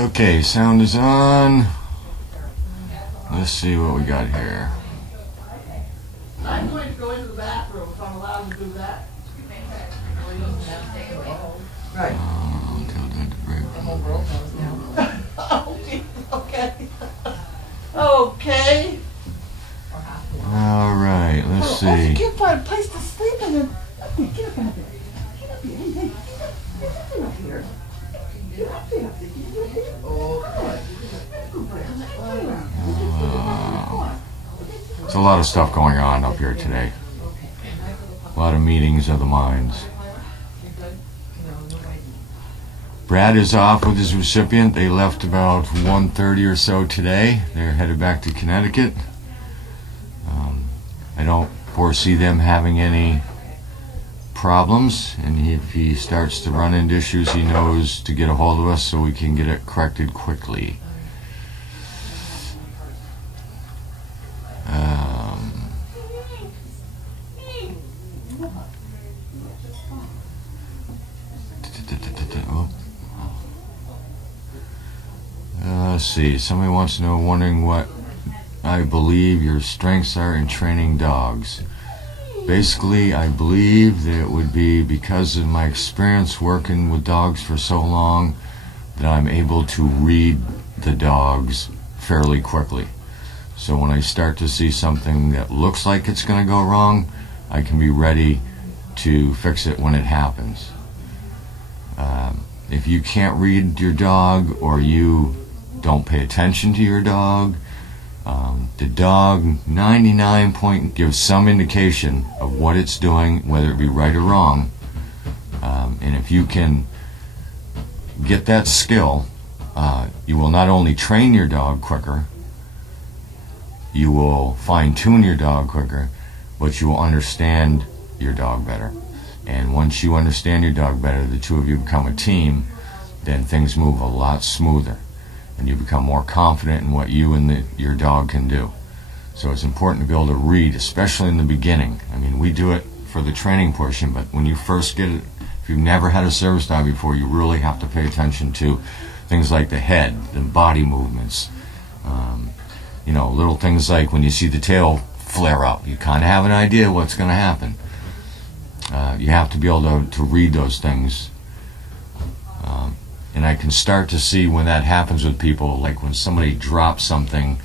Okay, sound is on. Let's see what we got here. I'm going to go into the bathroom if I'm allowed to do that. Right. The whole world knows now. Okay. Okay. All right, let's Oh, you see. can't find a place to sleep in it. Get up here. Get up here. Get up here. Get up here. Get up here. There's a lot of stuff going on up here today. A lot of meetings of the minds. Brad is off with his recipient. They left about 1:30 or so today. They're headed back to Connecticut. I don't foresee them having any problems, and if he starts to run into issues, he knows to get a hold of us so we can get it corrected quickly. Let's see, somebody wants to know, wondering what I believe your strengths are in training dogs. Basically, I believe that it would be because of my experience working with dogs for so long that I'm able to read the dogs fairly quickly. So when I start to see something that looks like it's going to go wrong, I can be ready to fix it when it happens. If you can't read your dog, or you don't pay attention to your dog, the dog 99 point gives some indication of what it's doing, whether it be right or wrong. And if you can get that skill, you will not only train your dog quicker, you will fine-tune your dog quicker, but you will understand your dog better. And once you understand your dog better, the two of you become a team, then things move a lot smoother, and you become more confident in what you and your dog can do. So it's important to be able to read, especially in the beginning. I mean, we do it for the training portion, but when you first get it, if you've never had a service dog before, you really have to pay attention to things like the head, the body movements. Little things like when you see the tail flare up, you kind of have an idea what's going to happen. You have to be able to read those things. And I can start to see when that happens with people, like when somebody drops something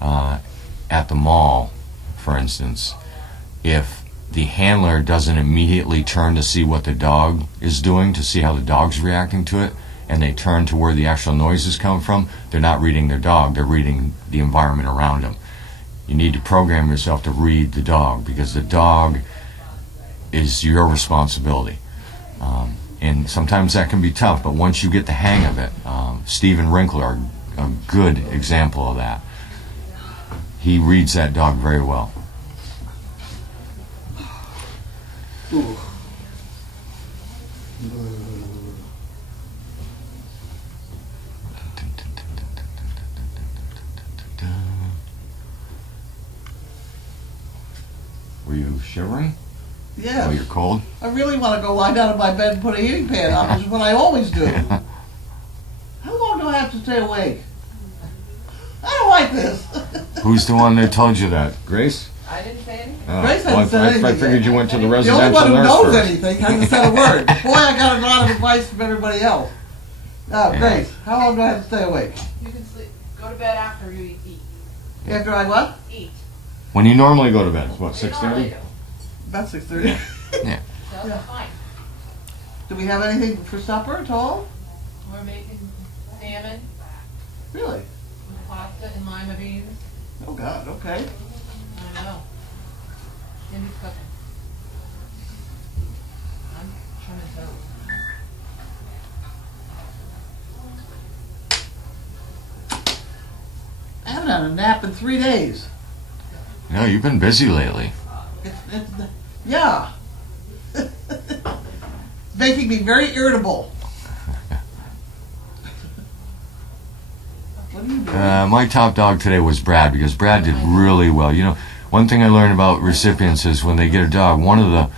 at the mall, for instance. If the handler doesn't immediately turn to see what the dog is doing, to see how the dog's reacting to it, and they turn to where the actual noises come from, they're not reading their dog, they're reading the environment around them. You need to program yourself to read the dog, because the dog is your responsibility. And sometimes that can be tough, but once you get the hang of it, Steve and Wrinkler are a good example of that. He reads that dog very well. Ooh. Were you shivering? Yes. Oh, you're cold? I really want to go lie down in my bed and put a heating pad on, which is what I always do. How long do I have to stay awake? I don't like this. Who's the one that told you that? Grace? I didn't say anything. Grace hasn't said anything I figured yet. you went to the The only residential one who nurse knows first. anything hasn't said a word. Boy, I got a lot of advice from everybody else. Now, Yeah. Grace, how long do I have to stay awake? You can sleep. Go to bed after you eat. After I what? Eat. When you normally go to bed, what, You normally 6:30? do. About 6:30. Yeah. So Yeah. fine. Do we have anything for supper at all? We're making salmon Really? with pasta and lima beans. Oh, God, okay. I know. Cindy's cooking. I'm trimming toast. I haven't had a nap in 3 days. No, you've been busy lately. Yeah. Making me very irritable. What are you doing? My top dog today was Brad, because Brad did really well. You know, one thing I learned about recipients is when they get a dog, one of the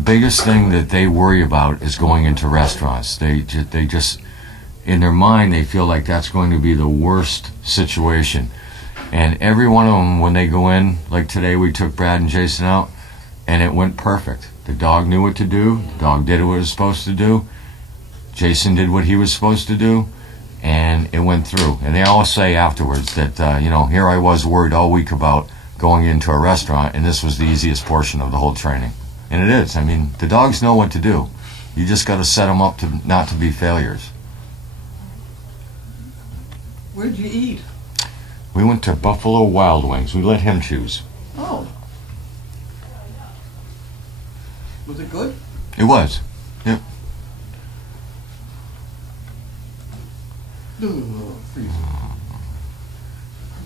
biggest thing that they worry about is going into restaurants. They just in their mind, they feel like that's going to be the worst situation. And every one of them, when they go in, like today we took Brad and Jason out, and it went perfect. The dog knew what to do. The dog did what it was supposed to do. Jason did what he was supposed to do, and it went through. And they all say afterwards that, here I was worried all week about going into a restaurant, and this was the easiest portion of the whole training. And it is. I mean, the dogs know what to do. You just got to set them up to not to be failures. Where'd you eat? We went to Buffalo Wild Wings. We let him choose. Oh. Was it good? It was. Yep.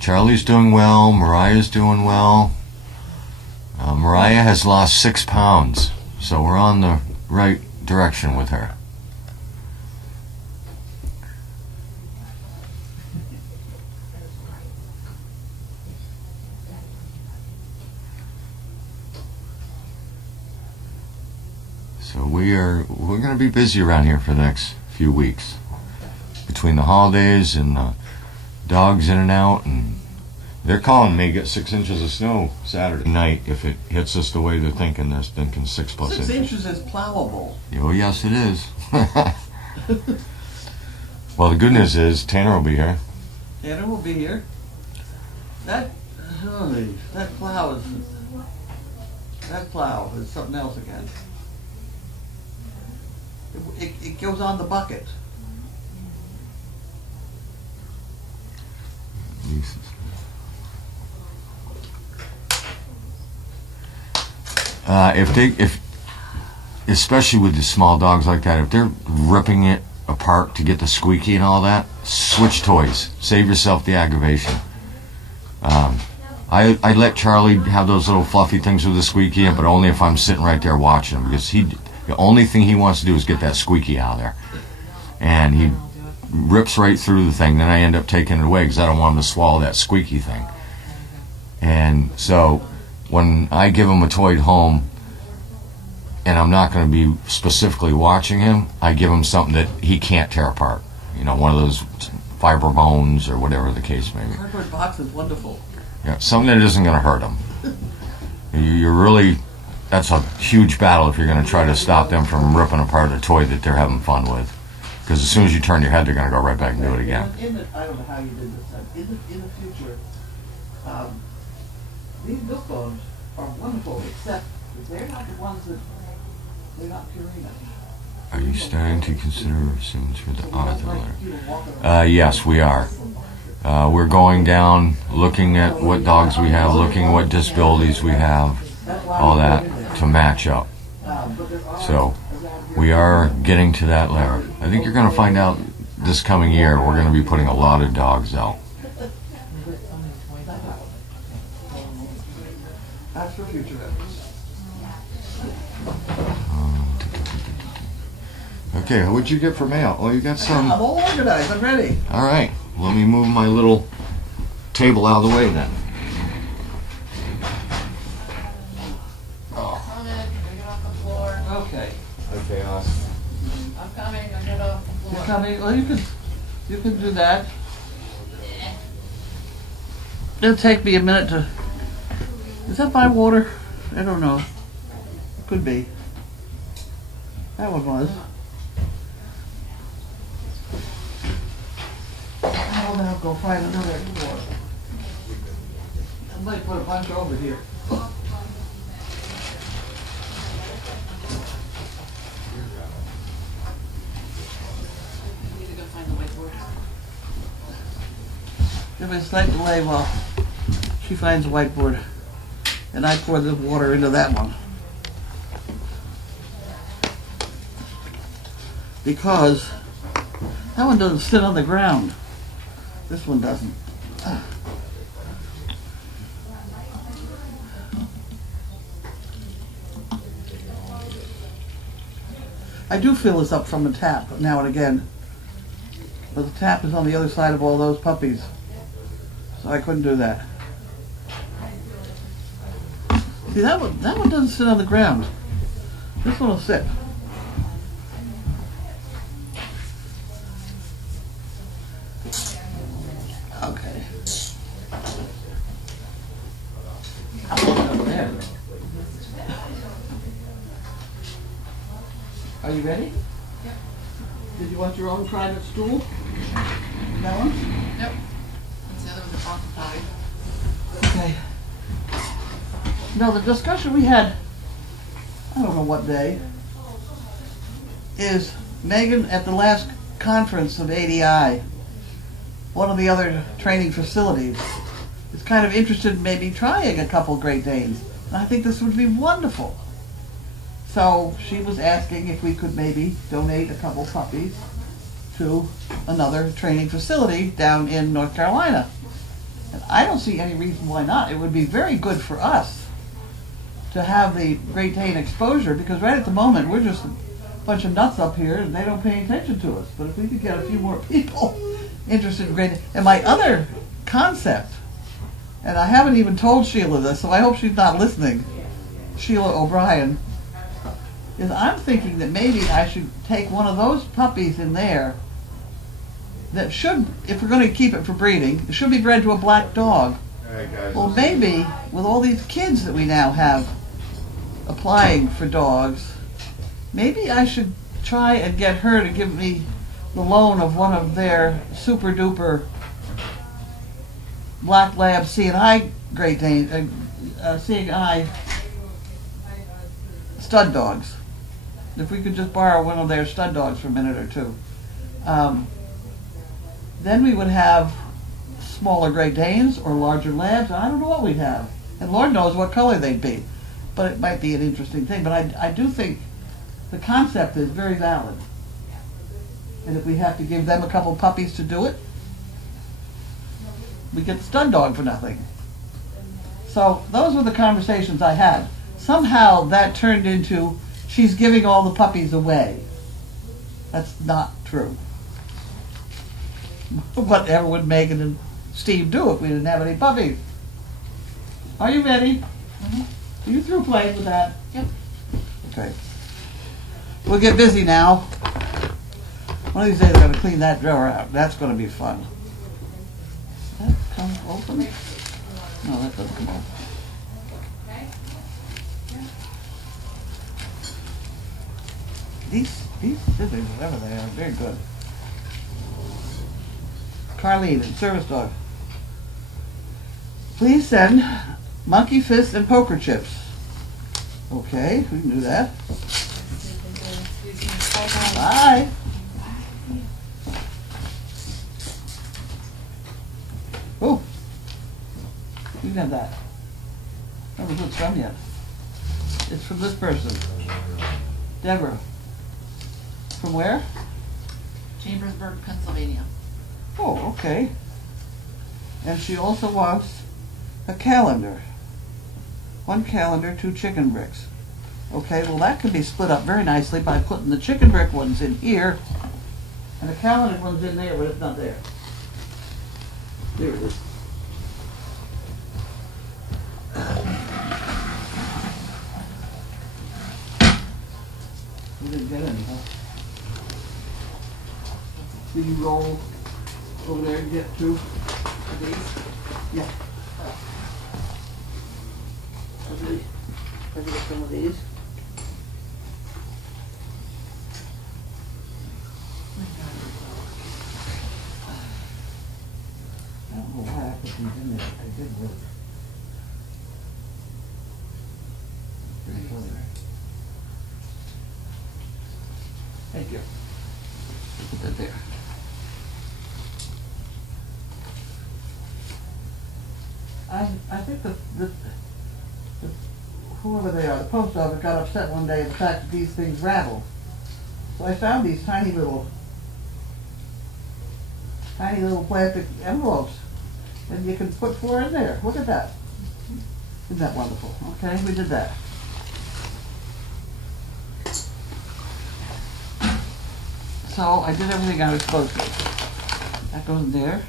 Charlie's doing well. Mariah's doing well. Mariah has lost 6 pounds, so we're on the right direction with her. So we're going to be busy around here for the next few weeks. Between the holidays and the dogs in and out, and they're calling me get 6 inches of snow Saturday night if it hits us the way they're thinking. They're thinking 6+ 6 inches is plowable. Oh yes, it is. Well, the good news is Tanner will be here. Tanner will be here. That plow is something else again. It goes on the bucket. If especially with the small dogs like that, if they're ripping it apart to get the squeaky and all that, switch toys. Save yourself the aggravation. I let Charlie have those little fluffy things with the squeaky in, but only if I'm sitting right there watching him, because the only thing he wants to do is get that squeaky out of there, and he rips right through the thing. Then I end up taking it away because I don't want him to swallow that squeaky thing. And so when I give him a toy at home, and I'm not going to be specifically watching him, I give him something that he can't tear apart. One of those fiber bones or whatever the case may be. Cardboard box is wonderful. Yeah, something that isn't going to hurt him. That's a huge battle if you're going to try to stop them from ripping apart a toy that they're having fun with. Because as soon as you turn your head, they're going to go right back and do it again. I don't know how you did this. In the future, these milk bones are wonderful, except that they're not the ones that they're not Purina. Are you starting to consider Simmons for the Arthur letter? Yes, we are. We're going down, looking at what dogs we have, looking at what disabilities we have, all that to match up. So we are getting to that level. I think you're going to find out this coming year we're going to be putting a lot of dogs out. That's for future reference. Okay, what'd you get for mail? Oh, you got some. I'm all organized. I'm ready. All right, let me move my little table out of the way then. Okay. Okay, awesome. I'm coming, I'm good off the floor. You're coming. Well, you can do that. It'll take me a minute to. Is that my water? I don't know. Could be. That one was. I'll now go find another water. I might put a bunch over here. You need to go find the whiteboard. Give me a slight delay while she finds a whiteboard. And I pour the water into that one. Because that one doesn't sit on the ground. This one doesn't. I do fill this up from the tap now and again. But the tap is on the other side of all those puppies. So I couldn't do that. See, that one doesn't sit on the ground. This one will sit. Are you ready? Yep. Did you want your own private stool? That one? Yep. That's the other one, the bronco potty. Okay. Now, the discussion we had, I don't know what day, is Megan at the last conference of ADI, one of the other training facilities, is kind of interested in maybe trying a couple Great Danes. And I think this would be wonderful. So she was asking if we could maybe donate a couple puppies to another training facility down in North Carolina. And I don't see any reason why not. It would be very good for us to have the Great Dane exposure, because right at the moment we're just a bunch of nuts up here and they don't pay attention to us. But if we could get a few more people interested in Great Dane. And my other concept, and I haven't even told Sheila this, so I hope she's not listening, Sheila O'Brien, is I'm thinking that maybe I should take one of those puppies in there that should, if we're going to keep it for breeding, it should be bred to a black dog. Well, maybe with all these kids that we now have applying for dogs, maybe I should try and get her to give me the loan of one of their super duper black lab C&I Great Dane, C&I stud dogs. If we could just borrow one of their stud dogs for a minute or two. Then we would have smaller Great Danes or larger labs. I don't know what we'd have. And Lord knows what color they'd be. But it might be an interesting thing. But I do think the concept is very valid. And if we have to give them a couple puppies to do it, we get the stud dog for nothing. So those were the conversations I had. Somehow that turned into, she's giving all the puppies away. That's not true. Whatever would Megan and Steve do if we didn't have any puppies? Are you ready? Mm-hmm. Are you through playing with that? Yep. Okay. We'll get busy now. One of these days I'm going to clean that drawer out. That's going to be fun. Does that come open? No, that doesn't come open. These scissors, whatever they are, very good. Carlene, service dog. Please send monkey fists and poker chips. Okay, we can do that. Bye. Oh, you got that. I don't know who it's from yet. It's from this person. Deborah. From where? Chambersburg, Pennsylvania. Oh, okay. And she also wants a calendar. 1 calendar, 2 chicken bricks. Okay, well that could be split up very nicely by putting the chicken brick ones in here and the calendar ones in there, but it's not there. There it is. We didn't get any, huh? Did you roll over there and get 2 of these? Yeah. Let me get some of these. I don't know why I put these in there, but they did work. Pretty funny. Thank you. Put that there. I think the whoever they are, the post office got upset one day at the fact that these things rattle. So I found these tiny little plastic envelopes, and you can put 4 in there. Look at that. Isn't that wonderful? Okay, we did that. So I did everything I was supposed to. That goes in there,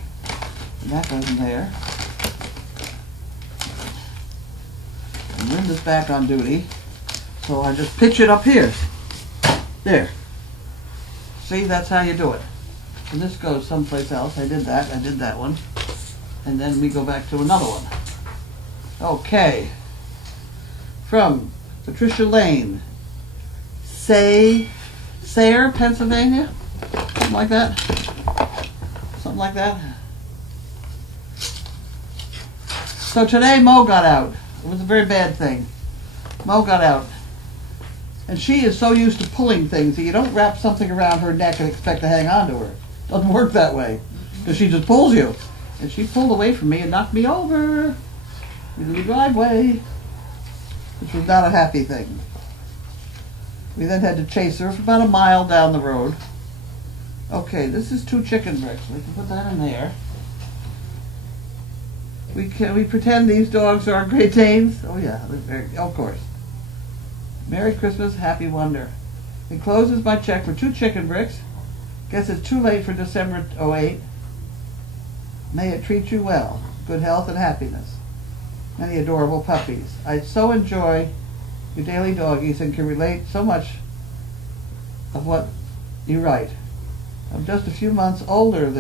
and that goes in there. And Linda's back on duty, so I just pitch it up here. There. See, that's how you do it. And this goes someplace else. I did that one. And then we go back to another one. Okay. From Patricia Lane. Say Sayre, Pennsylvania, something like that. Something like that. So today Mo got out. It was a very bad thing. Mo got out. And she is so used to pulling things that you don't wrap something around her neck and expect to hang on to her. Doesn't work that way. Because she just pulls you. And she pulled away from me and knocked me over into the driveway, which was not a happy thing. We then had to chase her for about a mile down the road. Okay, this is 2 chicken bricks. We can put that in there. We pretend these dogs are Great Danes. Oh yeah, of course. Merry Christmas, Happy Wonder. Encloses my check for 2 chicken bricks. Guess it's too late for December '08. May it treat you well. Good health and happiness. Many adorable puppies. I so enjoy your daily doggies and can relate so much of what you write. I'm just a few months older.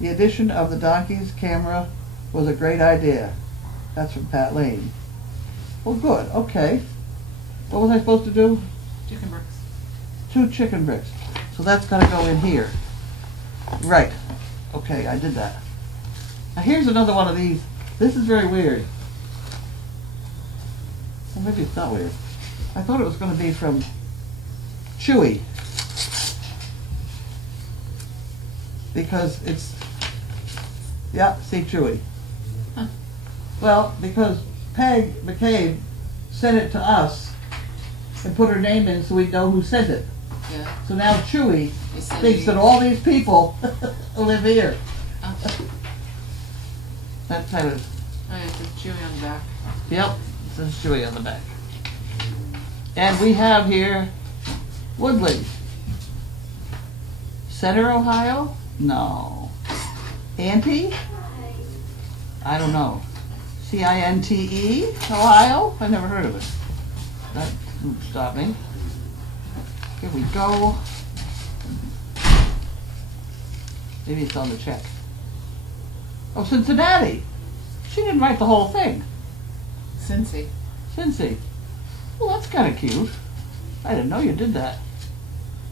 The addition of the donkey's camera was a great idea. That's from Pat Lane. Well, good. Okay. What was I supposed to do? Chicken bricks. 2 chicken bricks. So that's got to go in here. Right. Okay, I did that. Now here's another one of these. This is very weird. Well, maybe it's not weird. I thought it was going to be from Chewy. Because it's, yeah, see Chewy. Huh. Well, because Peg McCabe sent it to us and put her name in so we know who sent it. Yeah. So now Chewy They send thinks you- that all these people live here. Oh, That kind of, oh, it says chewy on the back. yep, it says Chewy on the back. And we have here Woodley. Center, Ohio? No. Ante? I don't know. Cinte, Ohio? I never heard of it. That won't stop me. Here we go. Maybe it's on the check. Oh, Cincinnati. She didn't write the whole thing. Cincy. Cincy. Well, that's kind of cute. I didn't know you did that.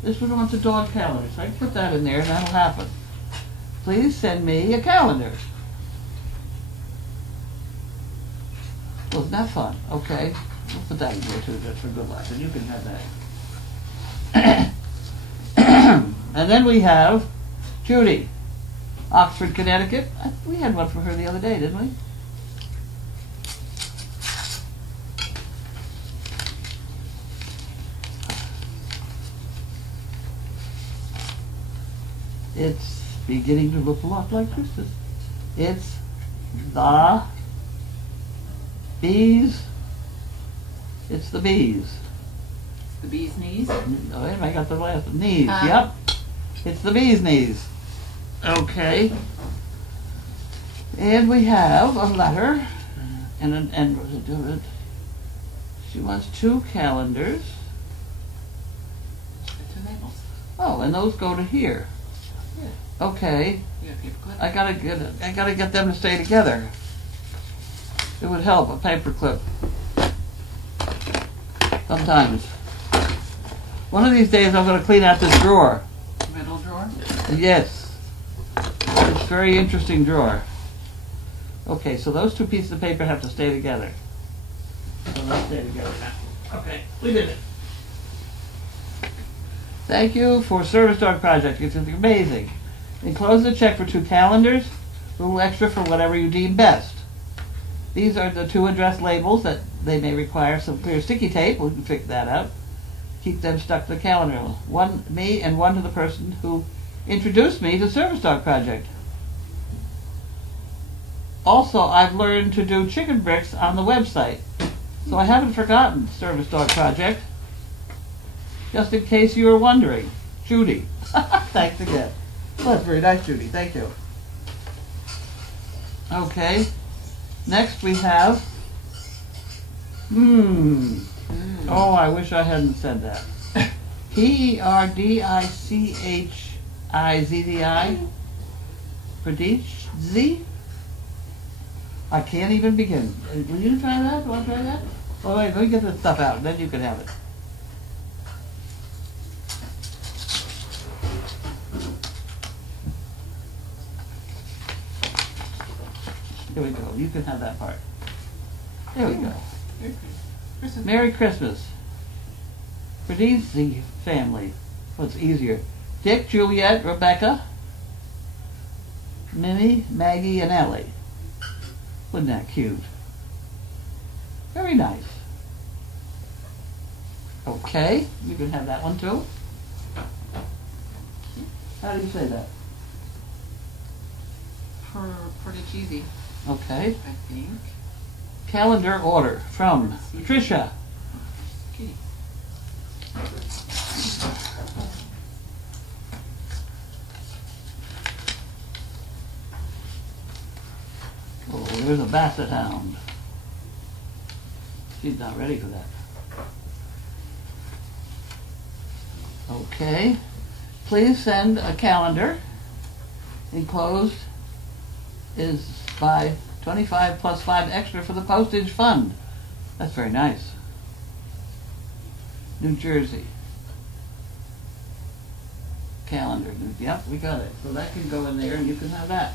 This one wants a dog calendar, so I can put that in there and that'll happen. Please send me a calendar. Wasn't that fun? Okay. We'll put that in there too, just for good luck, and you can have that. And then we have Judy, Oxford, Connecticut. We had one for her the other day, didn't we? It's beginning to look a lot like Christmas. It's the bees. It's the bees. The bee's knees. Oh, wait, I got the last knees. Ah. Yep. It's the bee's knees. Okay. And we have a letter. And what does it do? She wants 2 calendars. The 2 labels. Oh, and those go to here. Yeah. Okay. You got a paper clip. I gotta get them to stay together. It would help, a paper clip. Sometimes. One of these days I'm gonna clean out this drawer. Middle drawer. Yes. It's a very interesting drawer. Okay, so those 2 pieces of paper have to stay together. So let's stay together now. Okay, we did it. Thank you for Service Dog Project. It's amazing. Enclose a check for 2 calendars, a little extra for whatever you deem best. These are the 2 address labels that they may require some clear sticky tape. We can figure that out. Keep them stuck to the calendar. One me and one to the person who introduced me to Service Dog Project. Also, I've learned to do chicken bricks on the website. So I haven't forgotten Service Dog Project. Just in case you were wondering. Judy. Thanks again. Well, that's very nice, Judy. Thank you. Okay. Next we have... Oh, I wish I hadn't said that. Perdicchizzi. I can't even begin. Will you try that? Want to try that? Oh, wait, let me get this stuff out, and then you can have it. Here we go. You can have that part. There we go. Christmas. Merry Christmas. For these, the family. What's easier? Dick, Juliet, Rebecca, Minnie, Maggie, and Ellie. Wasn't that cute? Very nice. Okay, you can have that one too. How do you say that? Pretty cheesy, Okay. I think. Calendar order from Patricia. Okay. Oh, there's a basset hound. She's not ready for that. Okay. Please send a calendar. Enclosed is by 25 plus 5 extra for the postage fund. That's very nice. New Jersey. Calendar. Yep, we got it. So that can go in there and you can have that.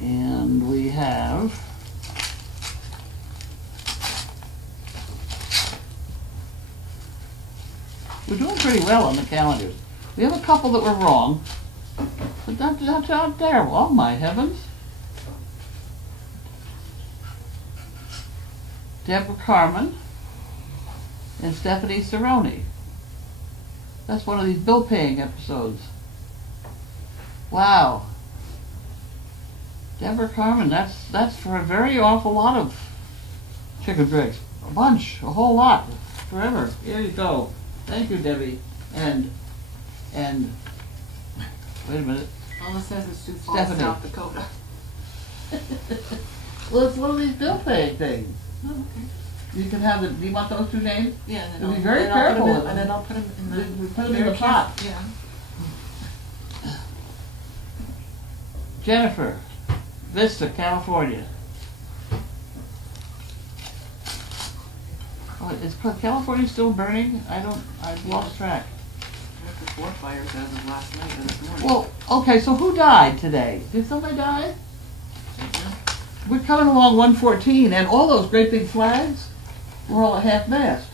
And we have we're doing pretty well on the calendars. We have a couple that were wrong, but that's not terrible. Oh my heavens. Deborah Carmen and Stephanie Cerrone. That's one of these bill paying episodes. Wow. Deborah Carmen, that's for a very awful lot of chicken breasts. A bunch, a whole lot, forever. Here you go. Thank you, Debbie. And wait a minute. All it says is Sioux Falls, Stephanie. South Dakota. Well, it's one of these bill paying things. Oh, okay. You can have the. Do you want those two names? Yeah, and You'll then be very then I'll put 'em careful in- with them. and then I'll put them in the. We put 'em in very the pot. careful- Yeah. Jennifer, Vista, California. Oh, is California still burning? I've lost track. After 4 fires as of last night and this morning. Well, okay, so who died today? Did somebody die? We're coming along 114, and all those great big flags were all at half-mast.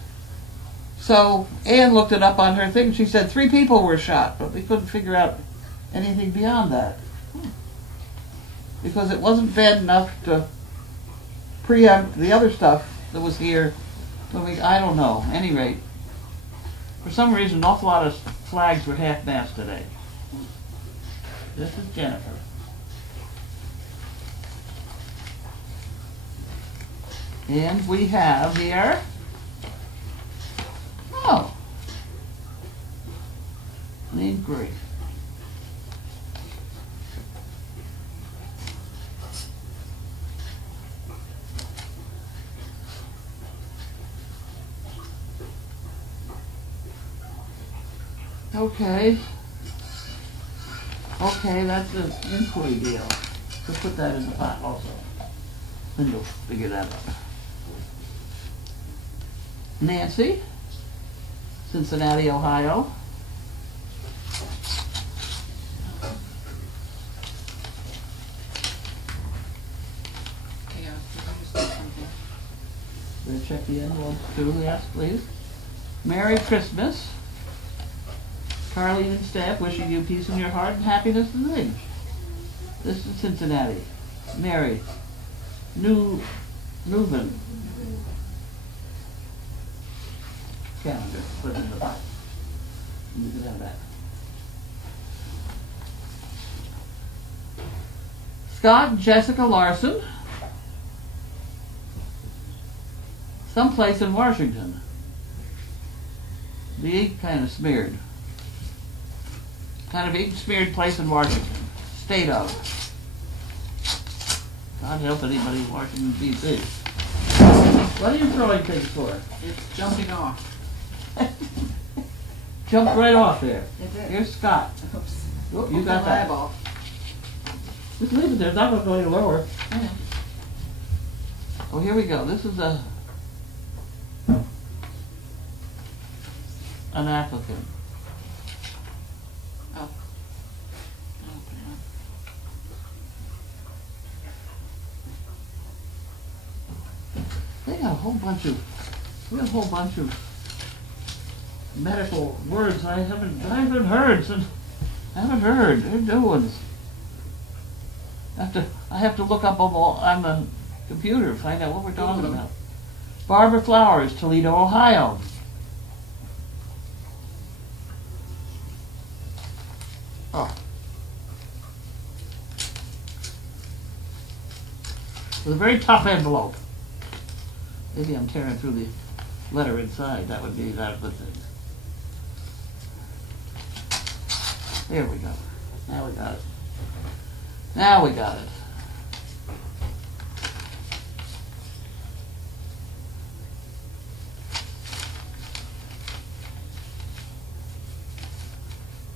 So Ann looked it up on her thing. She said 3 people were shot, but we couldn't figure out anything beyond that. Because it wasn't bad enough to preempt the other stuff that was here. I don't know. At any rate, for some reason, an awful lot of flags were half-mast today. This is Jennifer. And we have here, oh, an inquiry. Okay. Okay, that's an inquiry deal. We'll put that in the pot also. Then you'll figure that out. Nancy, Cincinnati, Ohio. Okay, I just did something. Better check the envelopes too, yes, please. Merry Christmas. Carlene and staff wishing you peace in your heart and happiness in the age. This is Cincinnati. Mary. Newman. Calendar. Put it in the pot. You can have that. Scott and Jessica Larson. Someplace in Washington. The ink kind of smeared. Kind of ink smeared place in Washington. State of. God help anybody in Washington, D.C. What are you throwing things for? It's jumping off. Jumped right off there. It did. Here's Scott. Oops. Oh, you got that. Eyeball. Just leave it there, it's not gonna go any lower. Yeah. Oh, here we go, this is an applicant. Oh. They got a whole bunch of, medical words I haven't heard since, they're new ones. I have to look up on the computer, find out what we're talking about. Barbara Flowers, Toledo, Ohio. Oh. With a very tough envelope. Maybe I'm tearing through the letter inside. That would be the thing. There we go. Now we got it. Now we got it.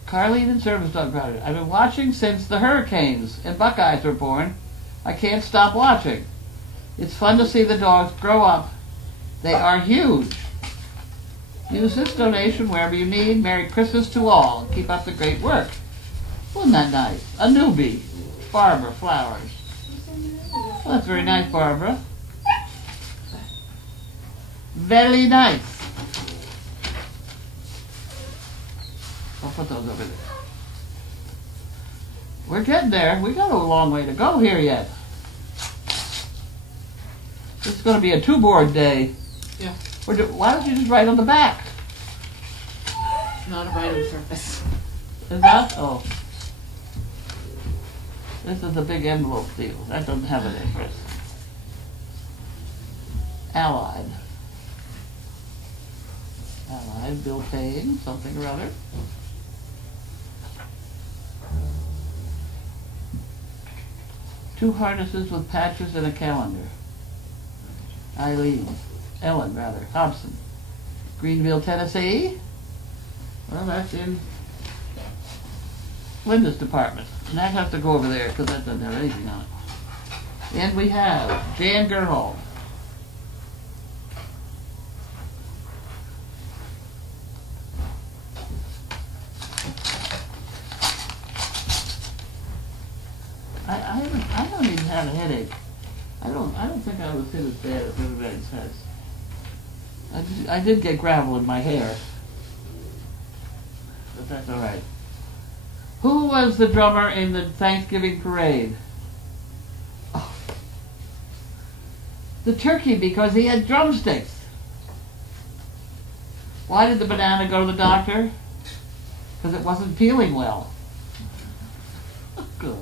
Carlene and Service Dog Project. I've been watching since the hurricanes and Buckeyes were born. I can't stop watching. It's fun to see the dogs grow up. They are huge. Use this donation wherever you need. Merry Christmas to all. Keep up the great work. Wasn't that nice? A newbie. Barbara Flowers. Well, that's very nice, Barbara. Very nice. I'll put those over there. We're getting there. We got a long way to go here yet. This is going to be a two-board day. Yeah. Why don't you just write on the back? Not a writing surface. Is that? Oh. This is a big envelope deal. That doesn't have an address. Allied. Allied, bill paying, something or other. Two harnesses with patches and a calendar. Ellen, Hobson. Greenville, Tennessee. Well, that's in Linda's department. And that has to go over there because that doesn't have anything on it. And we have Jan Gerhold. I don't even have a headache. I don't think I was hit as bad as everybody says. I did get gravel in my hair. But that's all right. Who was the drummer in the Thanksgiving parade? Oh. The turkey, because he had drumsticks. Why did the banana go to the doctor? Because it wasn't peeling well. Good.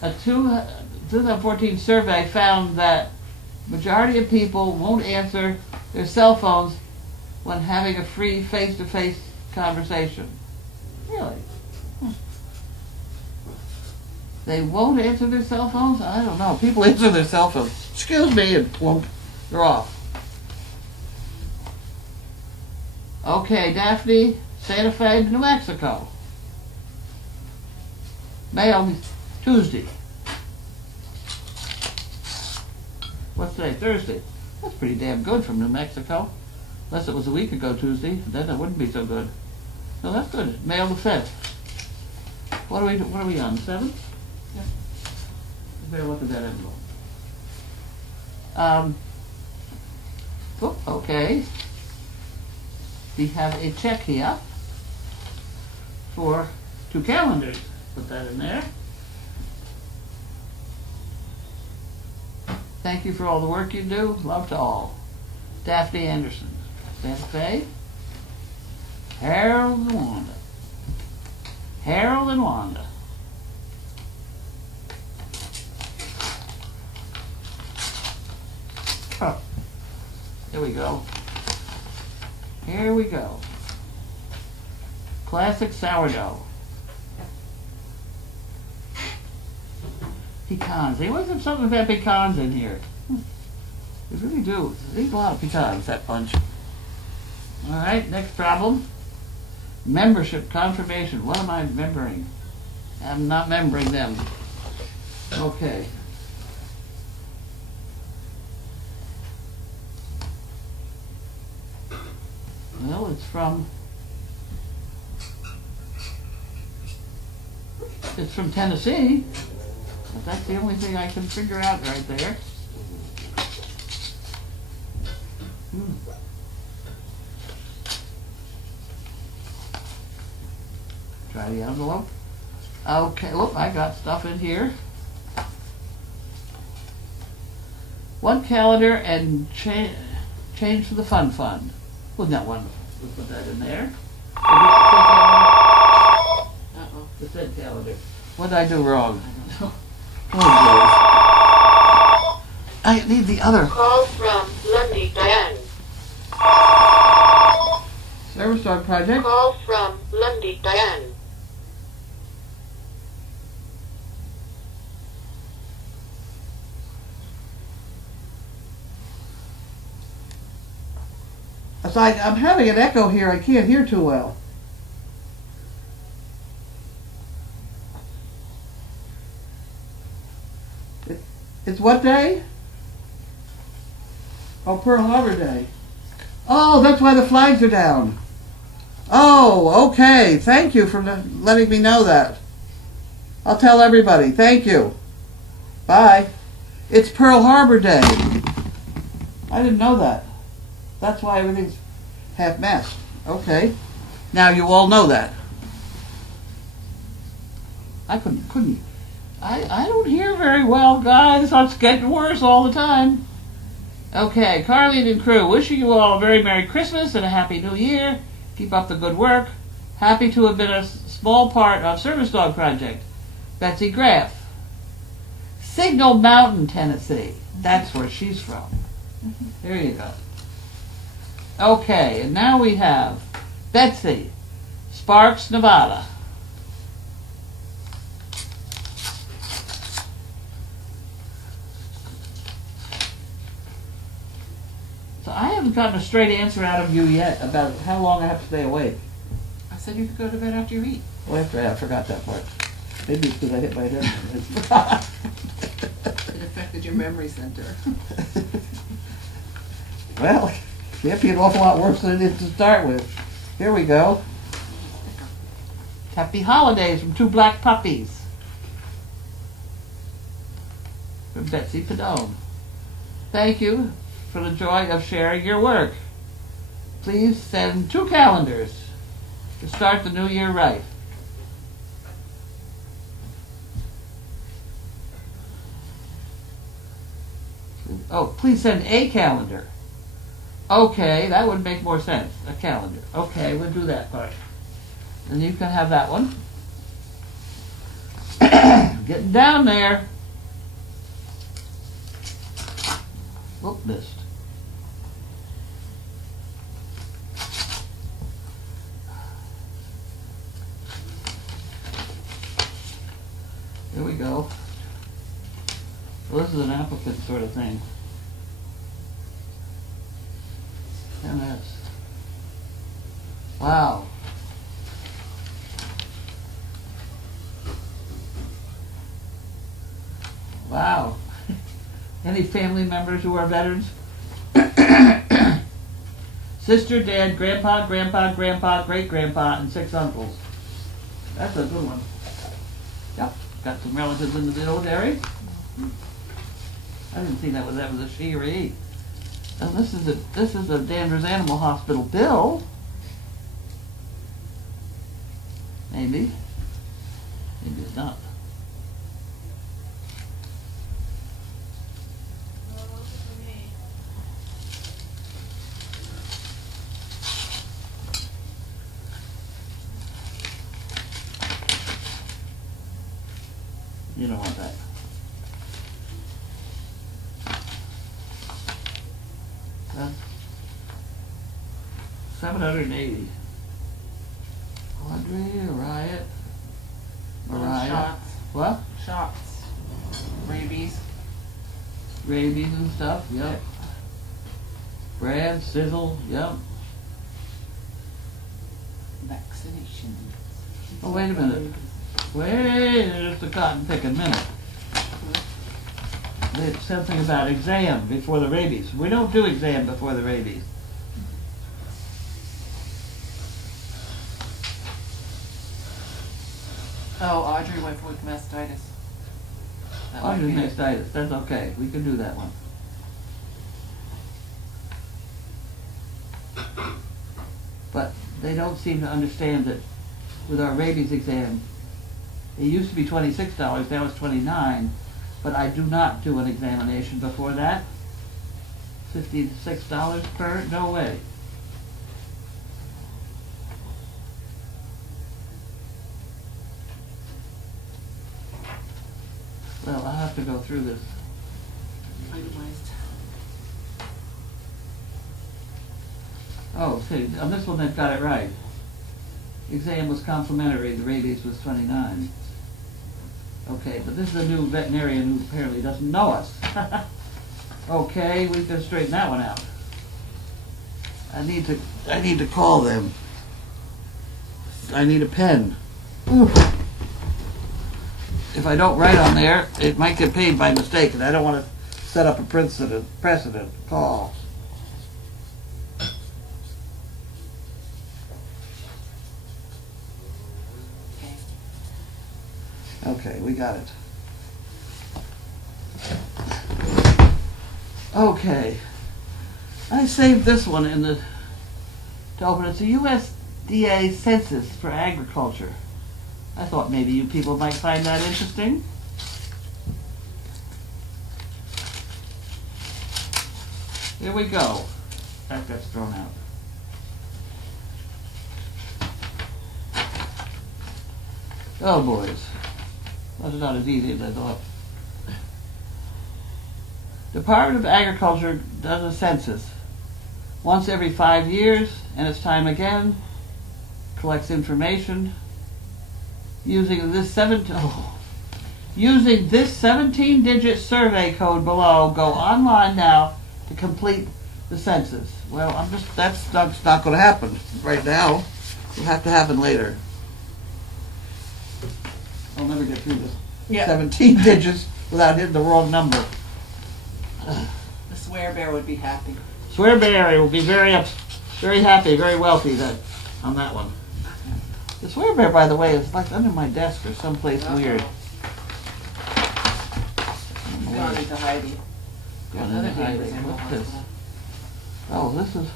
A 2014 survey found that majority of people won't answer their cell phones when having a free face-to-face conversation. Really? They won't answer their cell phones? I don't know. People answer their cell phones. Excuse me, and plump, they're off. Okay, Daphne, Santa Fe, New Mexico. Mail Tuesday. What's today? Thursday. That's pretty damn good from New Mexico. Unless it was a week ago Tuesday, then it wouldn't be so good. No, that's good. Mail the 5th. What are we on? 7th? Yeah. You better look at that envelope. Oh, okay. We have a check here for 2 calendars. Put that in there. Thank you for all the work you do. Love to all. Daphne Anderson. Santa Fe. Harold and Wanda. Harold and Wanda. Oh. Here we go. Here we go. Classic sourdough. Pecans. They always have something about pecans in here. They really do. They eat a lot of pecans, that bunch. All right, next problem. Membership confirmation. What am I remembering? I'm not remembering them. Okay. Well, it's from Tennessee. But that's the only thing I can figure out right there. Try the envelope. Okay, look, I got stuff in here. One calendar and change for the fun fund. Wasn't that wonderful? We'll put that in there. Uh-oh. The said calendar. What did I do wrong? I don't know. Oh, I need the other. Call from Lundy Diane. Service dog project. Call from Lundy Diane. Aside, I'm having an echo here. I can't hear too well. It's what day? Oh, Pearl Harbor Day. Oh, that's why the flags are down. Oh, okay. Thank you for letting me know that. I'll tell everybody. Thank you. Bye. It's Pearl Harbor Day. I didn't know that. That's why everything's half-mast. Okay. Now you all know that. I couldn't. I don't hear very well, guys. It's getting worse all the time. Okay, Carlene and crew, wishing you all a very Merry Christmas and a Happy New Year. Keep up the good work. Happy to have been a small part of Service Dog Project. Betsy Graff. Signal Mountain, Tennessee. That's where she's from. There you go. Okay, and now we have Betsy, Sparks, Nevada. So I haven't gotten a straight answer out of you yet about how long I have to stay awake. I said you could go to bed after you eat. Well, I forgot that part. Maybe it's because I hit my head. It affected your memory center. Well, can't be an awful lot worse than it is to start with. Here we go. Happy holidays from two black puppies. From Betsy Padone. Thank you for the joy of sharing your work. Please send 2 calendars to start the new year right. Oh, please send a calendar. Okay, that would make more sense. A calendar. Okay, we'll do that part. And you can have that one. Getting down there. Whoop, missed. Here we go. Well, this is an applicant sort of thing. MS. Wow. Wow. Any family members who are veterans? Sister, dad, grandpa, grandpa, great-grandpa, and 6 uncles. That's a good one. Yep. Got some relatives in the military. I didn't think that was a she or he. And this is a Danvers Animal Hospital bill. Maybe. Maybe it's not. You don't want that. That's 780. Audrey, Riot, Mariah. Shots. What? Shots. Rabies. Rabies and stuff, yep. Brad, Sizzle, yep. Vaccines. vaccination. Oh, wait a minute. Wait, just a cotton picking minute. They said something about exam before the rabies. We don't do exam before the rabies. Oh, Audrey went with mastitis. That might Audrey's be it. mastitis, that's okay. We can do that one. But they don't seem to understand that with our rabies exam, it used to be $26, now it's $29, but I do not do an examination before that. $56 per, no way. Well, I'll have to go through this. Itemized. Oh, see, on this one they've got it right. Exam was complimentary, the rabies was $29. Okay, but this is a new veterinarian who apparently doesn't know us. Okay, we can straighten that one out. I need to call them. I need a pen. Ooh. If I don't write on there, it might get paid by mistake, and I don't want to set up a precedent. Call. Okay, we got it. Okay. I saved this one in the to open. It's a USDA census for agriculture. I thought maybe you people might find that interesting. Here we go. That gets thrown out. Oh, boys. That's not as easy as I thought. Department of Agriculture does a census once every 5 years, and it's time again. Collects information using this 17-digit survey code below. Go online now to complete the census. Well, that's not going to happen right now. It'll have to happen later. I'll never get through this. Yeah. 17 digits without hitting the wrong number. The swear bear would be happy. Swearberry will be very happy, very wealthy on that one. The Swearbear, by the way, is like under my desk or someplace weird. Gone into Heidi. Gone Another into neighbor's hiding. in the What's this? hospital. Oh, this is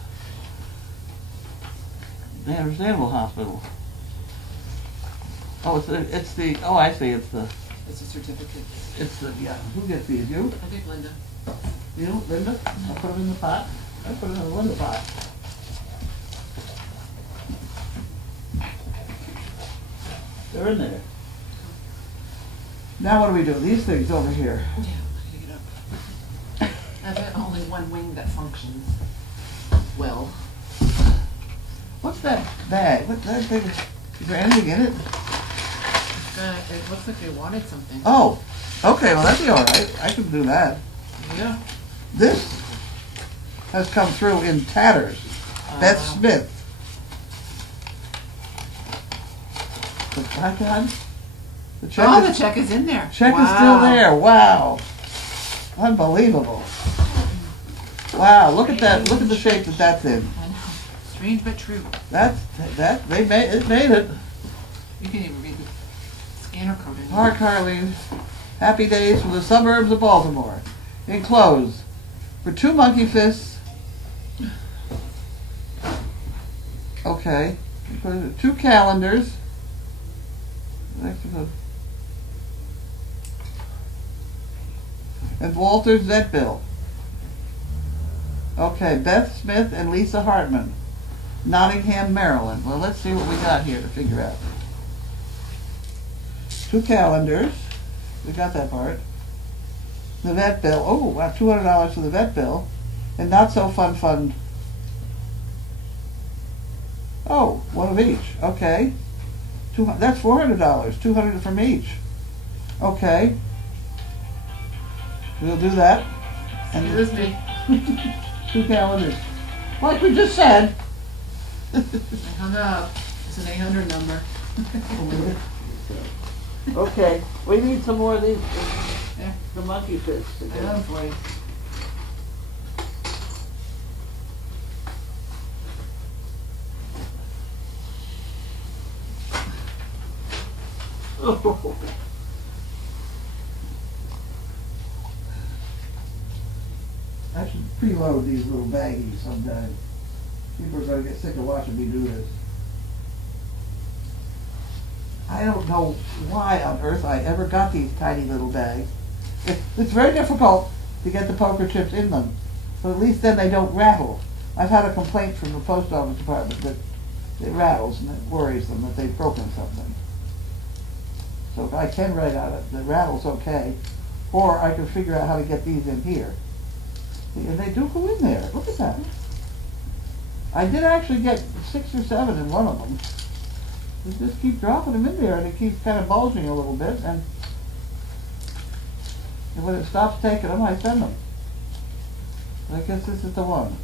Danvers Animal Hospital. Oh, it's the. Oh, I see. It's the. It's a certificate. It's the. Yeah. Who gets these? You? I think Linda. You, Linda? I put them in the pot. I put them in the Linda pot. They're in there. Now what do we do? These things over here. Yeah, I'm gonna get up. I've got only one wing that functions well. What's that bag? What's that thing? Is there anything in it? It looks like they wanted something. Oh, okay. Well, that'd be all right. I can do that. Yeah. This has come through in tatters. Beth Smith. The icon? The check, Oh, is, the check is in there. check Wow. is still there. Wow. Unbelievable. Wow, look at that. Look at the shape that's in. I know. Strange but true. They made it. You can even read the scanner code in there. Our Carlene, happy days from the suburbs of Baltimore. Enclosed for 2 monkey fists. Okay. 2 calendars. And Walter's vet bill. Okay, Beth Smith and Lisa Hartman, Nottingham, Maryland. Well, let's see what we got here to figure out. 2 calendars. We got that part. The vet bill. Oh, wow, $200 for the vet bill. And not so fun. Oh, one of each. Okay. That's $400. $200 from each. Okay. We'll do that. And Excuse me. 2 calendars. Like we just said. I hung up. It's an 800 number. Okay, we need some more of these, Yeah. the monkey fists again. Oh, boy. I should preload these little baggies sometime. People are gonna get sick of watching me do this. I don't know why on earth I ever got these tiny little bags. It's very difficult to get the poker chips in them, but at least then they don't rattle. I've had a complaint from the post office department that it rattles and it worries them that they've broken something. So if I can write out it, the rattle's okay, or I can figure out how to get these in here. And they do go in there. Look at that. I did actually get 6 or 7 in one of them. You just keep dropping them in there and it keeps kind of bulging a little bit, and when it stops taking them, I send them. I guess this is the one.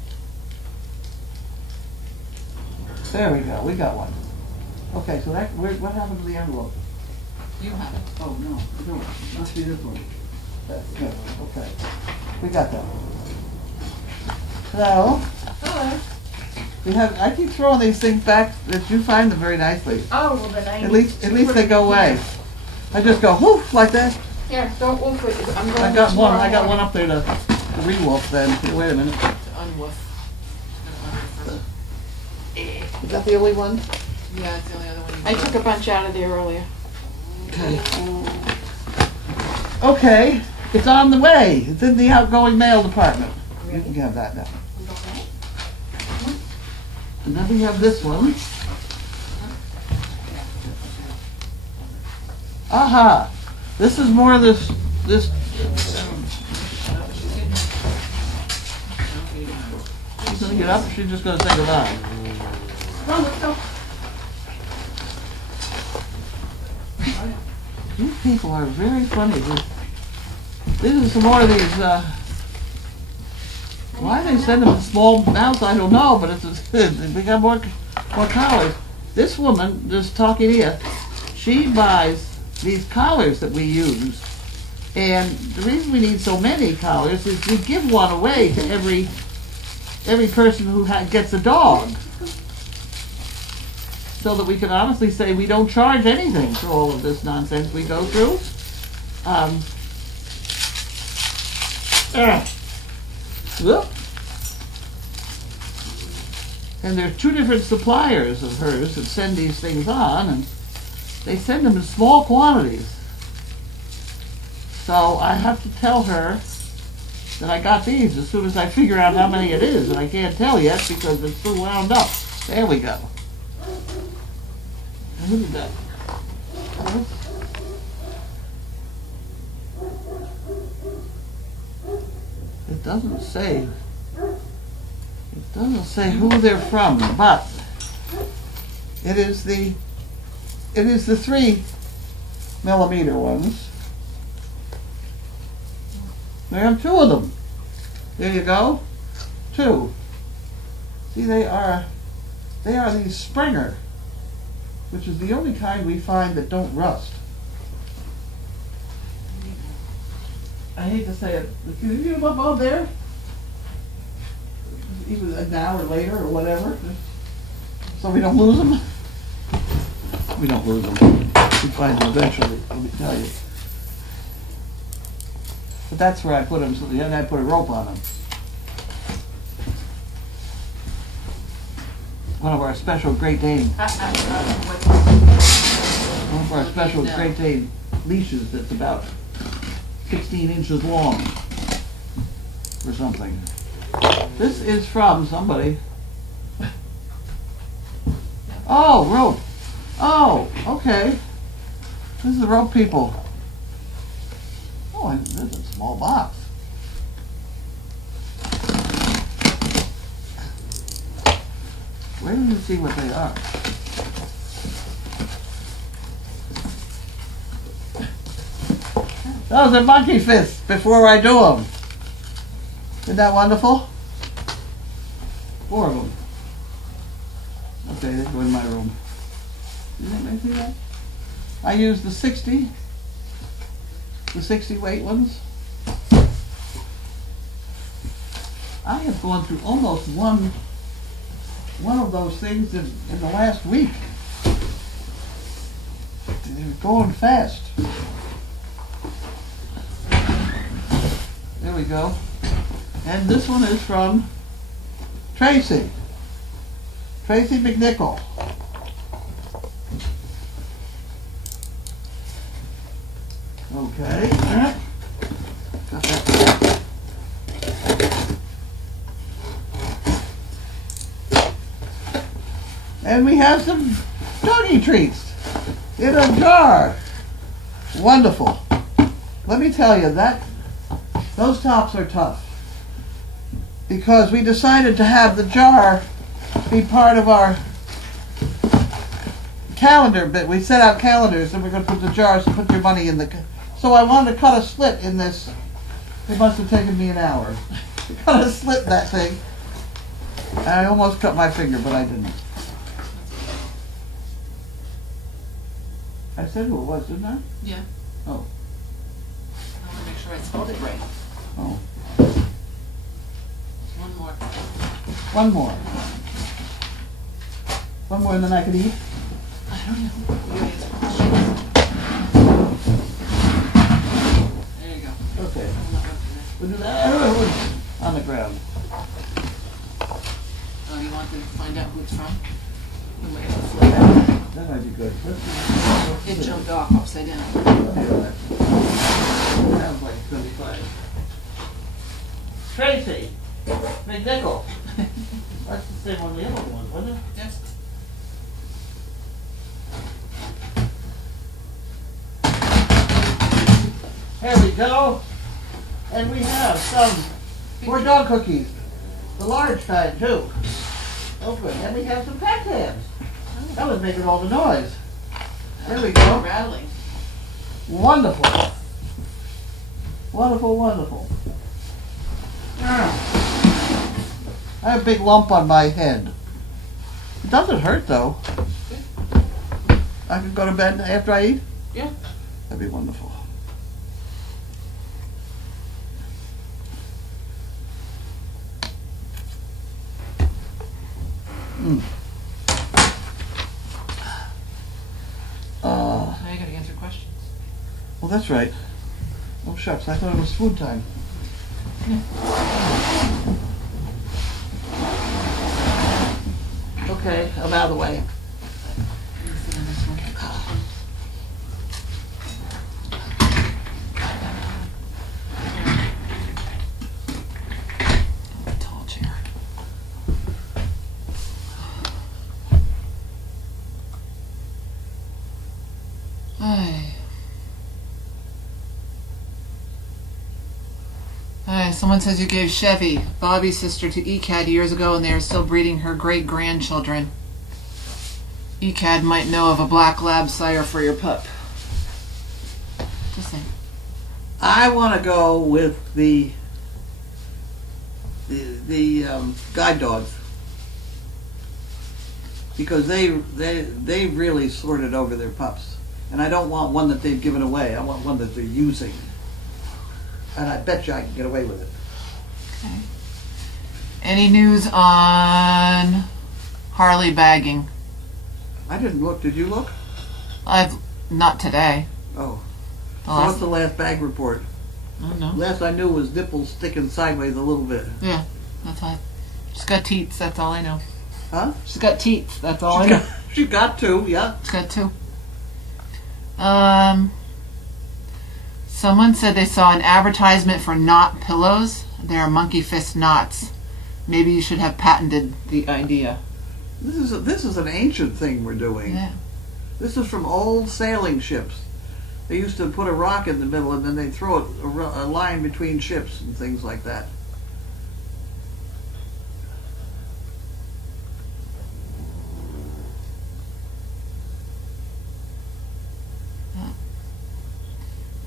There we go, we got one. Okay, so that, what happened to the envelope? You have it. Oh, no, no, it must be this one. Yeah, okay. We got that. So, Hello. we have, I keep throwing these things back that you find them very nicely. Oh, well then I... At least they go away. I just go whoof like that. Here, don't wolf it. I'm going I got tomorrow one up there to re-wolf then. Here, wait a minute. to unwolf. Is that the only one? Yeah, it's the only other one. I took a bunch out of there earlier. Okay. Okay, it's on the way. It's in the outgoing mail department. You can have that now. And then we have this one. Aha! This is more of this. She's gonna get up. Or she's just gonna say goodbye. No, let's go. These people are very funny. These are some more of these. Why they send them in small amounts, I don't know, but we got more collars. This woman, this talking here, she buys these collars that we use, and the reason we need so many collars is we give one away to every person who gets a dog, so that we can honestly say we don't charge anything for all of this nonsense we go through. Whoop. And there's 2 different suppliers of hers that send these things on, and they send them in small quantities. So I have to tell her that I got these as soon as I figure out how many it is, and I can't tell yet because it's too wound up. There we go. And look at that. It doesn't say who they're from, but it is the 3mm ones. There are 2 of them. There you go. 2. See, they are these Springer, which is the only kind we find that don't rust. I hate to say it, but can you get them up out there? Even an hour later or whatever, so we don't lose them. We don't lose them. We find them eventually, let me tell you. But that's where I put them, so then I put a rope on them. One of our special Great Dane. One of our special Great Dane leashes that's about 16 inches long or something. This is from somebody. Oh, rope. Oh, okay. This is the rope people. Oh, and this is a small box. Where do you see what they are? Those are monkey fists before I do them. Isn't that wonderful? 4 of them. Okay, they go in my room. Did anybody see that? I used the 60 weight ones. I have gone through almost one of those things in the last week. They're going fast. There we go. And this one is from Tracy McNichol. Okay. Got that. And we have some doggy treats in a jar. Wonderful. Let me tell you, those tops are tough. Because we decided to have the jar be part of our calendar bit. We set out calendars and we're going to put the jars and put your money in the... So I wanted to cut a slit in this. It must have taken me an hour to cut a slit in that thing. And I almost cut my finger, but I didn't. I said who it was, didn't I? Yeah. Oh. I want to make sure I spelled it right. Oh. One more. One more. One more and then I could eat? I don't know. You answer questions. There you go. Okay. I'm not looking at We'll do that on the ground. Oh, you want to find out who it's from? We might have to flip it. That might be good. It jumped off upside down. Sounds like it's going to be fine. Tracy McNichol. That's the same on the other one, wasn't it? Yes. Here we go. And we have some more dog cookies. The large kind, too. Oh, good. And we have some packed hams. That was making all the noise. There we go. Rattling. Wonderful. Wonderful, wonderful. I have a big lump on my head. It doesn't hurt, though. I can go to bed after I eat? Yeah. That'd be wonderful. Now you gotta answer questions. Well, that's right. Oh, shucks. I thought it was food time. Okay, I'm out of the way. Tall chair. Hi, someone says you gave Chevy, Bobby's sister, to ECAD years ago and they are still breeding her great-grandchildren. ECAD might know of a black lab sire for your pup. Just saying. I want to go with the guide dogs because they really sorted over their pups, and I don't want one that they've given away. I want one that they're using, and I bet you I can get away with it. Okay. Any news on Harley bagging? I didn't look. Did you look? I've not today. Oh. The So what's last, the last bag report? I don't know. Last I knew was nipples sticking sideways a little bit. Yeah, that's all. She's got teats. That's all I know. Huh? She's got teats. That's all I know. She got to, yeah. She's got two. Someone said they saw an advertisement for knot pillows. They are monkey fist knots. Maybe you should have patented the idea. This is an ancient thing we're doing. Yeah. This is from old sailing ships. They used to put a rock in the middle and then they'd throw a line between ships and things like that.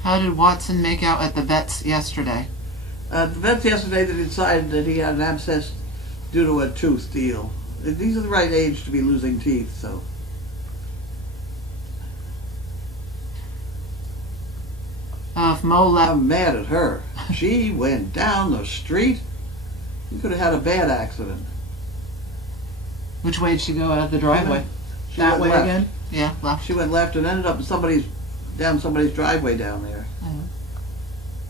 How did Watson make out at the vet's yesterday? The vet yesterday they decided that he had an abscess due to a tooth deal. These are the right age to be losing teeth, so. if Mo left. I'm mad at her. She went down the street. You could have had a bad accident. Which way did she go out of the driveway? She That went way left. again? Yeah, left. She went left and ended up down somebody's driveway down there. Mhm.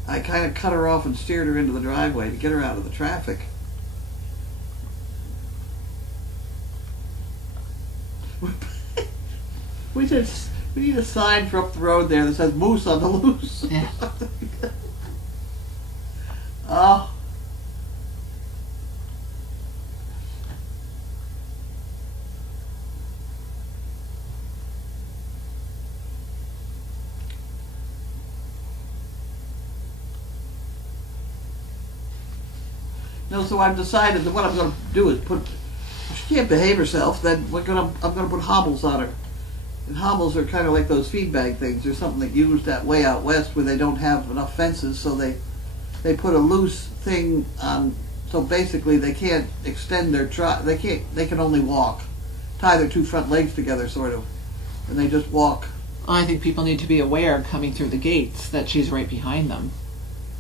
I kind of cut her off and steered her into the driveway to get her out of the traffic. We need a sign for up the road there that says "Moose on the loose." Yeah. Oh. No, so I've decided that what I'm going to do is if she can't behave herself, then I'm going to put hobbles on her. And hobbles are kind of like those feed bag things. There's something that used that way out west where they don't have enough fences, so they put a loose thing on. So basically, they can't extend their They can only walk, tie their two front legs together, sort of, and they just walk. I think people need to be aware coming through the gates that she's right behind them.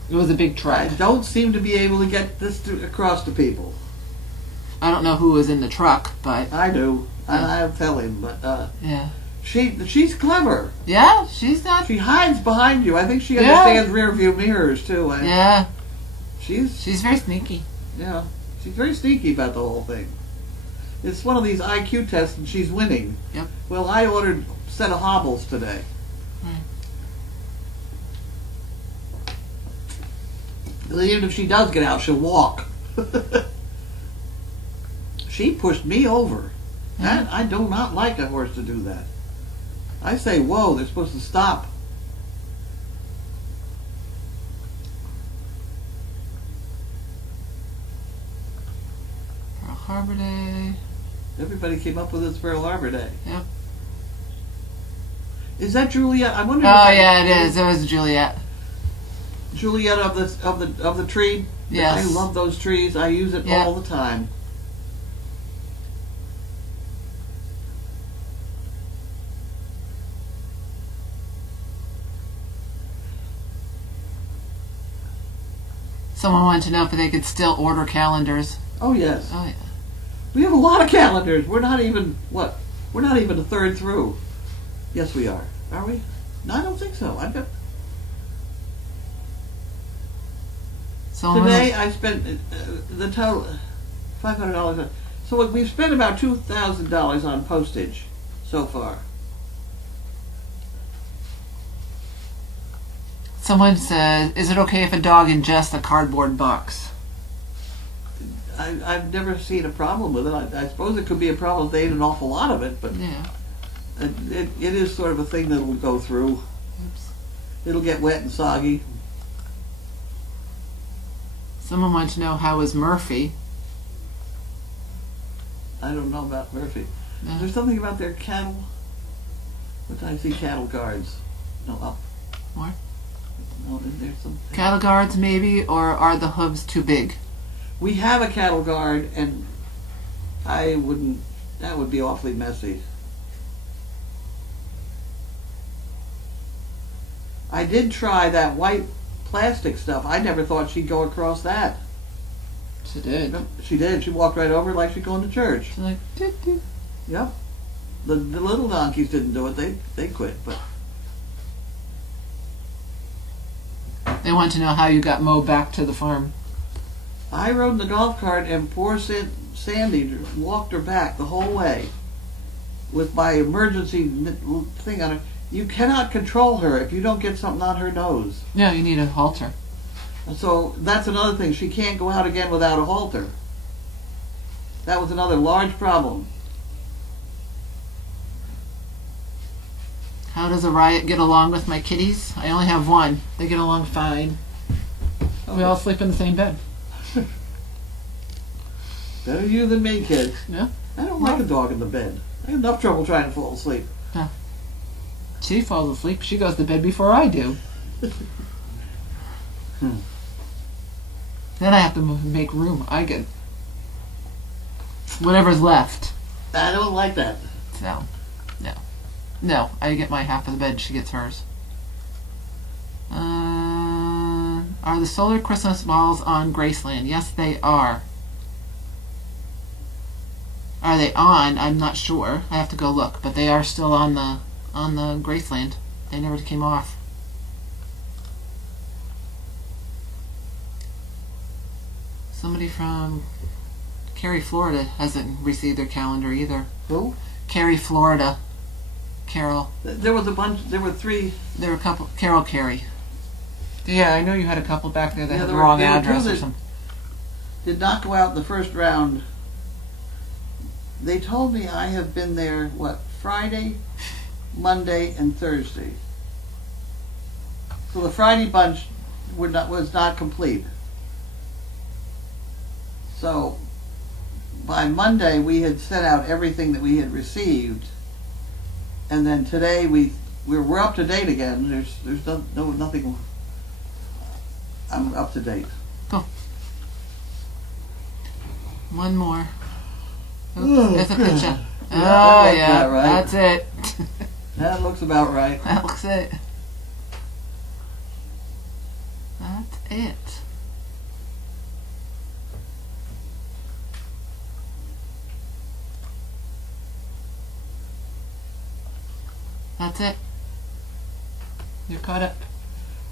It was a big I truck. don't seem to be able to get this across to people. I don't know who was in the truck, but I do, and Yeah. I'll tell him, but yeah. she's clever. Yeah, she's not. She hides behind you. I think she Yeah. understands rear view mirrors too. Yeah, She's very sneaky. she's very sneaky about the whole thing. It's one of these IQ tests, and she's winning. Yep. Well, I ordered a set of hobbles today. Even if she does get out, she'll walk. She pushed me over. And I do not like a horse to do that. I say, whoa, they're supposed to stop. Pearl Harbor Day. Everybody came up with this Pearl Harbor Day. Yep. Is that Juliet? I wonder. Oh yeah, it is. It was Juliet. Juliet of the tree. Yes. I love those trees. I use it Yeah. all the time. Someone wanted to know if they could still order calendars. Oh yes. Oh yeah. We have a lot of calendars. We're not even what? We're not even a third through. Yes, we are. Are we? No, I don't think so. I've got. Someone Today I spent the total $500. So we've spent about $2,000 on postage so far. Someone said, "Is it okay if a dog ingests a cardboard box?" I've never seen a problem with it. I suppose it could be a problem if they ate an awful lot of it, but Yeah. it is sort of a thing that will go through. Oops. It'll get wet and soggy. Someone wanted to know how is Murphy. I don't know about Murphy. No. Is there something about their cattle? But I see cattle guards. No, up. More? No, is there something? Cattle guards maybe, or are the hooves too big? We have a cattle guard, and I wouldn't. That would be awfully messy. I did try that white plastic stuff. I never thought she'd go across that. She did. She did. She walked right over like she's going to church. She's like, "Doot, doot." Yep. The little donkeys didn't do it. They quit. But They want to know how you got Mo back to the farm. I rode in the golf cart, and poor Sandy walked her back the whole way with my emergency thing on her. You cannot control her if you don't get something on her nose. Yeah, you need a halter. And so that's another thing. She can't go out again without a halter. That was another large problem. How does a riot get along with my kitties? I only have one. They get along fine. We all sleep in the same bed. Better you than me, kid. Yeah. I don't like a dog in the bed. I have enough trouble trying to fall asleep. She falls asleep. She goes to bed before I do. Then I have to make room. I get whatever's left. I don't like that. No. I get my half of the bed. She gets hers. Are the solar Christmas balls on Graceland? Yes, they are. Are they on? I'm not sure. I have to go look, but they are still on the Graceland. They never came off. Somebody from Cary, Florida hasn't received their calendar either. Who? Cary, Florida. Carol. There was a bunch. There were three. There were a couple. Carol Cary. Yeah, I know you had a couple back there that had the there wrong were two address or that something. did not go out in the first round. They told me I have been there, Friday, Monday, and Thursday. So the Friday bunch was not complete. So by Monday we had sent out everything that we had received, and then today we're up to date again. There's nothing. I'm up to date. Cool. One more. Oops, there's a picture. Oh, that's yeah, about right. that's it. That looks about right. That looks it. That's it. That's it. You're caught up.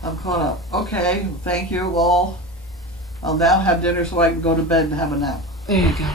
I'm caught up. Okay, thank you all. I'll now have dinner so I can go to bed and have a nap. There you go.